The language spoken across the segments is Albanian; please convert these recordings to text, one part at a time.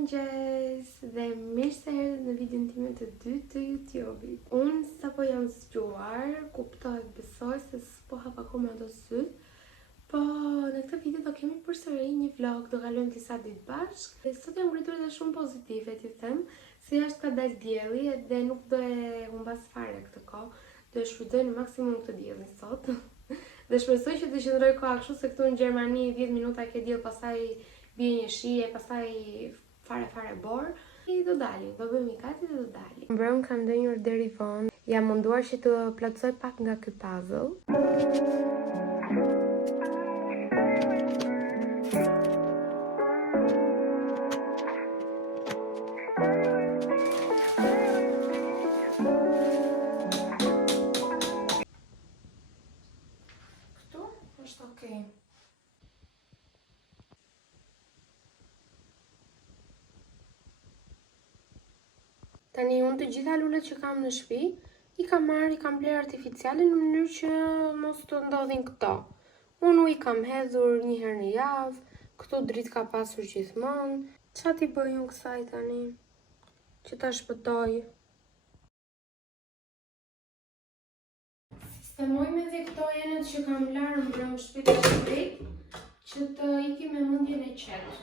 mëngjes dhe mirë se erdhët në videon time të dytë të YouTube-it. Unë sapo jam zgjuar, kuptohet besoj se s'po hap akoma ato syt. Po në këtë video do kemi përsëri një vlog, do kalojmë disa ditë bashkë. Dhe sot jam ngritur dhe shumë pozitive, t'ju them, se jashtë ka dalë dielli dhe nuk do e humbas fare këtë kohë. Do e shfrytoj në maksimum këtë diellin sot. Dhe shpresoj që të qëndroj koha kështu se këtu në Gjermani 10 minuta ke diell, pastaj bie një shije, pastaj fare bor. I do dalim, do bëjmë gati dhe do dalim. Mbrëm kam ndenjur deri vonë. Jam munduar që të plotësoj pak nga ky puzzle. Këtu është okay. Tani unë të gjitha lulet që kam në shtëpi i kam marrë, i kam bler artificiale në mënyrë që mos të ndodhin këto. Unë i kam hedhur një herë në javë, këtu dritë ka pasur gjithmonë. Çfarë t'i bëj unë kësaj tani? Që ta shpëtoj. Sistemoj me dhe këto enet që kam larë mbrëm shpejt që të ikim me mendjen e qetë.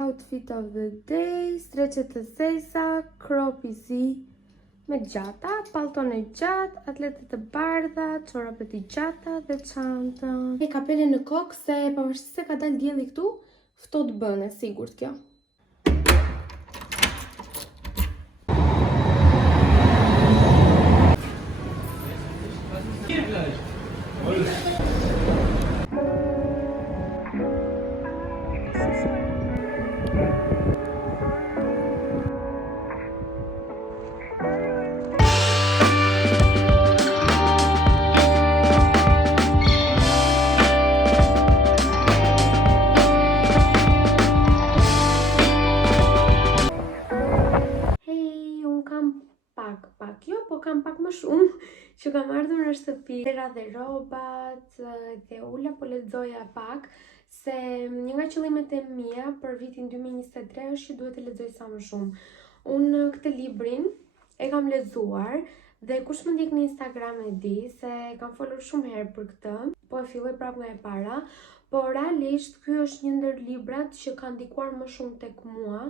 Outfit of the day, streqet të thesa, crop i zi me gjata, pallton e gjatë, atletet të bardha, çorapet e gjata dhe çanta. E kapele në kokë se pavarësisht se ka dalë dielli këtu, ftohtë bën e sigurt kjo. Kam pak më shumë që kam ardhur në shtëpi. Era dhe rrobat dhe ula po lexoja pak se një nga qëllimet e mia për vitin 2023 është që duhet të lexoj sa më shumë. Unë këtë librin e kam lexuar dhe kush më ndjek në Instagram e di se kam folur shumë herë për këtë, po e filloj prapë nga e para. Por realisht ky është një ndër librat që ka ndikuar më shumë tek mua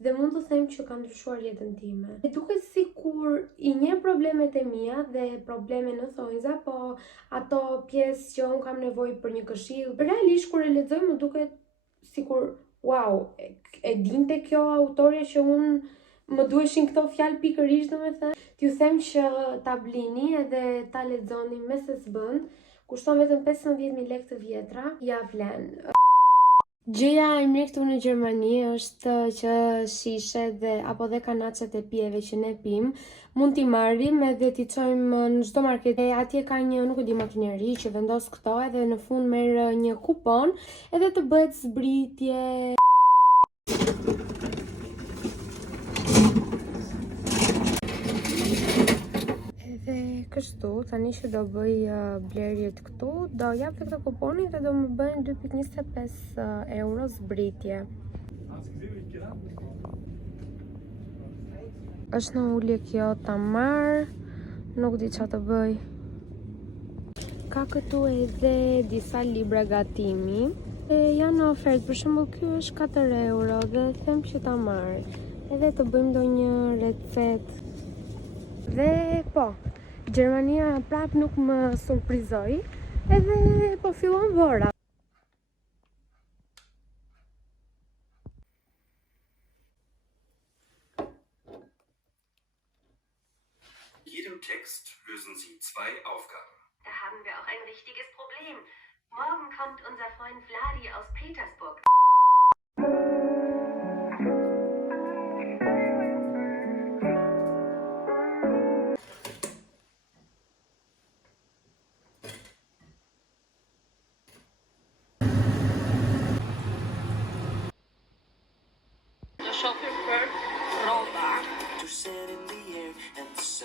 dhe mund të them që ka ndryshuar jetën time. E duket sikur i njeh problemet e mia dhe probleme në thonjza, po ato pjesë që un kam nevojë për një këshill. Realisht kur e lexoj më duket sikur wow, e dinte kjo autore që un më duheshin këto fjalë pikërisht, domethënë. T'ju them që ta blini edhe ta lexoni me se s'bën. Kushton vetëm 15.000 lekë të vjetra, ja vlen. Gjëja e mirë këtu në Gjermani është që shishe dhe apo dhe kanaçet e pijeve që ne pim mund t'i marrim edhe t'i çojmë në çdo market. Atje ka një, nuk e di, makineri që vendos këto edhe në fund merr një kupon edhe të bëhet zbritje. Kështu, tani që do bëj blerjet këtu, do jap këtë kuponin dhe do më bëjnë 2.25 euro zbritje. Është në ulje kjo ta marr, nuk di çfarë të bëj. Ka këtu edhe disa libra gatimi dhe janë në ofertë. Për shembull, ky është 4 euro dhe them që ta marr. Edhe të bëjmë ndonjë recetë. Dhe po, Gjermania prap nuk më surprizoi, edhe po fillon vora. Text lösen Sie 2 Aufgaben. Da haben wir auch ein richtiges Problem. Morgen kommt unser Freund Vladi aus Petersburg.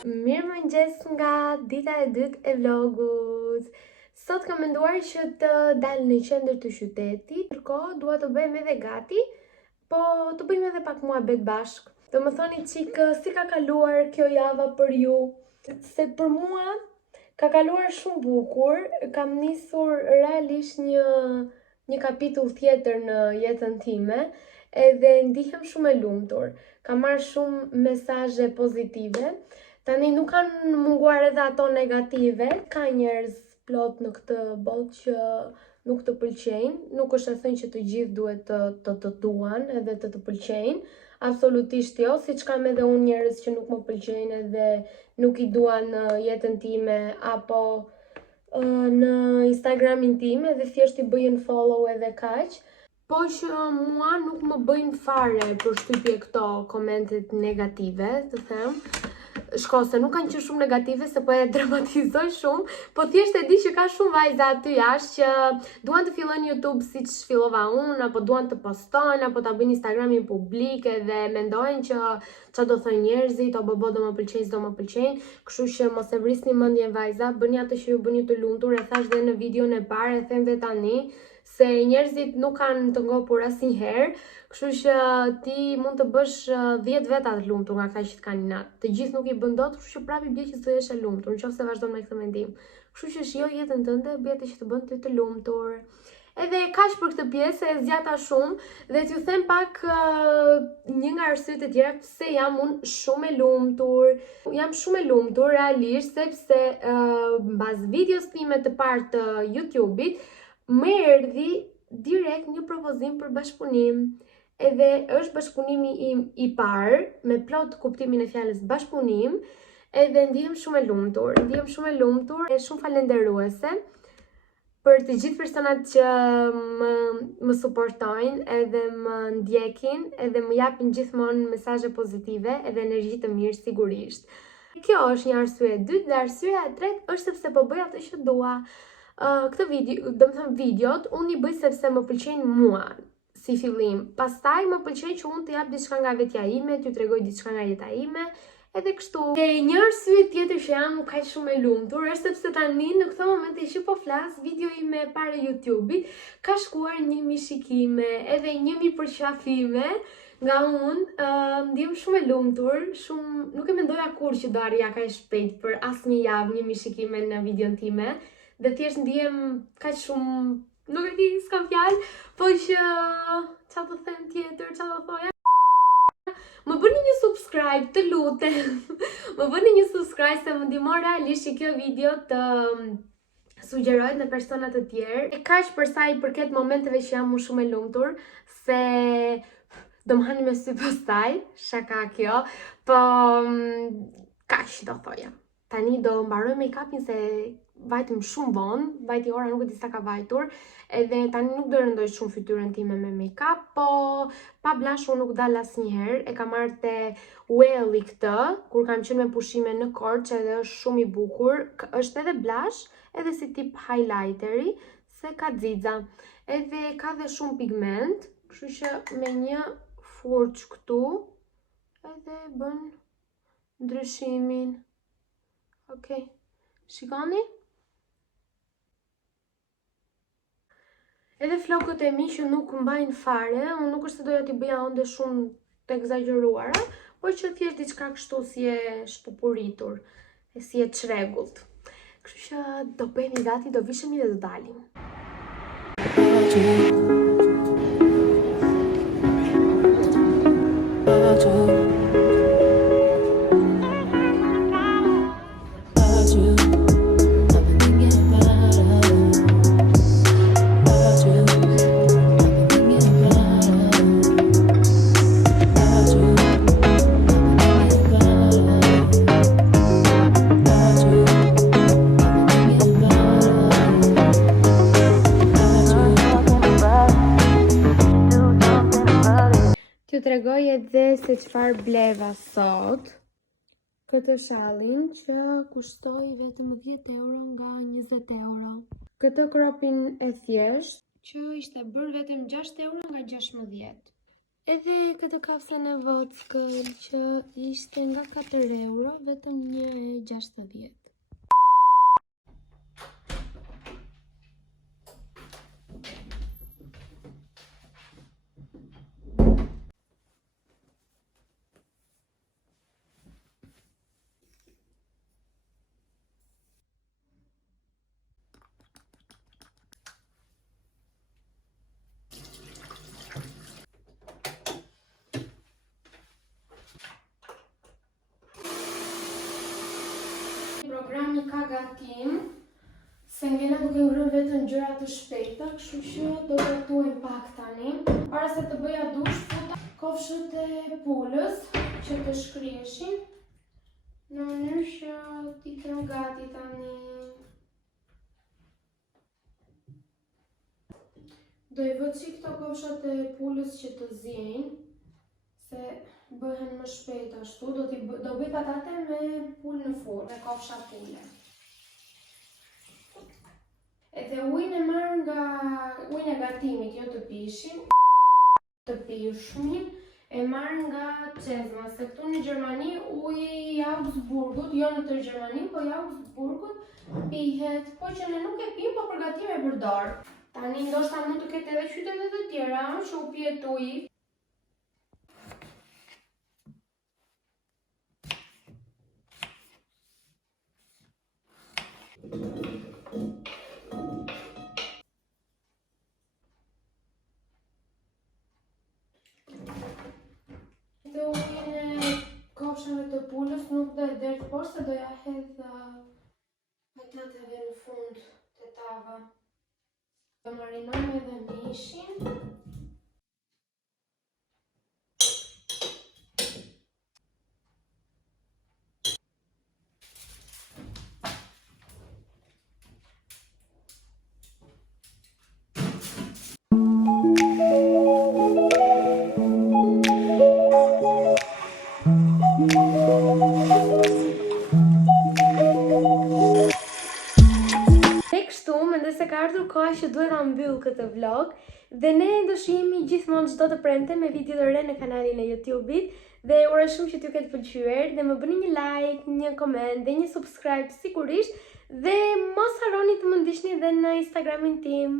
Mirëmëngjes nga dita e dytë e vlogut. Sot kam menduar që të dal në qendër të qytetit, ndërkohë dua të bëjmë edhe gati, po të bëjmë edhe pak muhabet bashk. Do më thoni çik si ka kaluar kjo java për ju, se për mua ka kaluar shumë bukur, kam nisur realisht një kapitull tjetër në jetën time, edhe ndihem shumë e lumtur. Kam marrë shumë mesazhe pozitive. Tani nuk kanë munguar edhe ato negative. Ka njerëz plot në këtë botë që nuk të pëlqejnë. Nuk është e thënë që të gjithë duhet të duan edhe të pëlqejnë. Absolutisht jo, siç kam edhe unë njerëz që nuk më pëlqejnë edhe nuk i duan në jetën time apo në Instagramin tim, edhe thjesht i bëjnë follow edhe kaq. Po që mua nuk më bëjnë fare përshtypje këto komentet negative, të them. Shko, se nuk kanë qenë shumë negative, se po e dramatizoj shumë, po thjesht e di që ka shumë vajza aty jashtë që duan të fillojnë YouTube siç fillova unë, apo duan të postojnë, apo ta bëjnë Instagramin publik dhe mendojnë që çfarë do thonë njerëzit, o bobo do më pëlqejnë, s'do më pëlqejnë, kështu që mos e vrisni mendjen vajza, bëni atë që ju bën ju të lumtur, e thash dhe në videon e parë, e them dhe tani, se njerëzit nuk kanë të ngopur asnjëherë, kështu që ti mund të bësh 10 veta të lumtur nga ata që të kanë inat. Të gjithë nuk i bën dot, kështu që prapë bie që s'do jesh e lumtur, nëse vazhdon me këtë mendim. Kështu që shijoj jetën tënde, bie që të bën ty të lumtur. Edhe kaq për këtë pjesë, e zgjata shumë dhe t'ju them pak një nga arsyet e tjera pse jam unë shumë e lumtur. Jam shumë e lumtur realisht sepse mbas videos time të parë të YouTube-it më erdhi direkt një propozim për bashkëpunim. Edhe është bashkëpunimi im i parë, me plot kuptimin e fjalës bashkëpunim, edhe ndihem shumë e lumtur. Ndihem shumë e lumtur e shumë falenderuese për të gjithë personat që më suportojnë, edhe më ndjekin, edhe më japin gjithmonë mesazhe pozitive edhe energji të mirë sigurisht. Kjo është një arsye e dytë, dhe arsyeja e tretë është sepse po bëj atë që dua. Këtë video, do të them videot, unë i bëj sepse më pëlqejnë mua si fillim. Pastaj më pëlqen që unë të jap diçka nga vetja ime, t'ju tregoj diçka nga jeta ime, edhe kështu. E një arsye tjetër që jam kaq shumë e lumtur është sepse tani në këtë moment që po flas, video ime para YouTube-it ka shkuar 1000 shikime, edhe 1000 përqafime nga unë. Ndihem shumë e lumtur, shumë nuk e mendoja kurrë që do arrija kaq shpejt për asnjë javë 1000 shikime në videon time. Dhe thjesht ndihem kaq shumë, nuk e di, s'kam fjalë, po që çfarë do them tjetër, çfarë do thoja. Më bëni një subscribe, të lutem. Më bëni një subscribe se më ndihmon realisht që kjo video të sugjerohet në persona të tjerë. E kaq për sa i përket momenteve që jam unë shumë e lumtur, se do më hani me sy pastaj, shaka kjo, po kaq do thoja. Tani do mbaroj make-upin se vajtëm shumë vonë, vajti ora nuk e di sa ka vajtur, edhe tani nuk do rëndoj shumë fytyrën time me make-up, po pa blush unë nuk dal asnjëherë. E kam marrë te Welly këtë, kur kam qenë me pushime në Korçë, edhe është shumë i bukur. Është edhe blush, edhe si tip highlighteri, se ka xixa. Edhe ka dhe shumë pigment, kështu që me një furç këtu, edhe bën ndryshimin. Okej, shikoni? Edhe flokët e mi që nuk mbajnë fare, unë nuk është se doja t'i bëja onde shumë të egzageruara, po që thjesht diçka kështu si e shpupuritur, e si e çrregullt. Kështu që do bëhemi gati, do vishemi dhe do dalim. edhe se çfarë bleva sot. Këtë shallin që kushtoi vetëm 10 euro nga 20 euro. Këtë kropin e thjesht që ishte bërë vetëm 6 euro nga 16. Edhe këtë kafshën e vockël që ishte nga 4 euro vetëm 1,60. Programi ka gatim, se ngena duke ngrënë vetëm gjëra të shpejta, kështu që do të tuaj pak tani. Para se të bëja dush, futa kofshët e pulës që të shkrieshin, në mënyrë që t'i kem gati tani. Do i vë qik këto kofshat e pulës që të zjejnë, se bëhen më shpejt ashtu, do bëj patate me pulë në furrë, me kofsha pule. Edhe ujin e marr nga ujin e gatimit, jo të pishin, të pishmin, e marr nga çezma, se këtu në Gjermani uji i Augsburgut, jo në tërë Gjermani, po i Augsburgut pihet, po që ne nuk e pim, po për gatim e përdor. Tani ndoshta mund të ketë edhe qytete të tjera që u pihet uji. Dhe ujin e kofshave të pulës nuk do e derdh poshtë, do ja hedh patateve në fund të tava. Do marinojmë edhe mishin. Mendoj se ka ardhur koha që duhet ta mbyll këtë vlog dhe ne do shihemi gjithmonë çdo të premte me video të re në kanalin e YouTube-it dhe uroj shumë që t'ju ketë pëlqyer dhe më bëni një like, një koment dhe një subscribe sigurisht dhe mos harroni të më ndiqni edhe në Instagramin tim.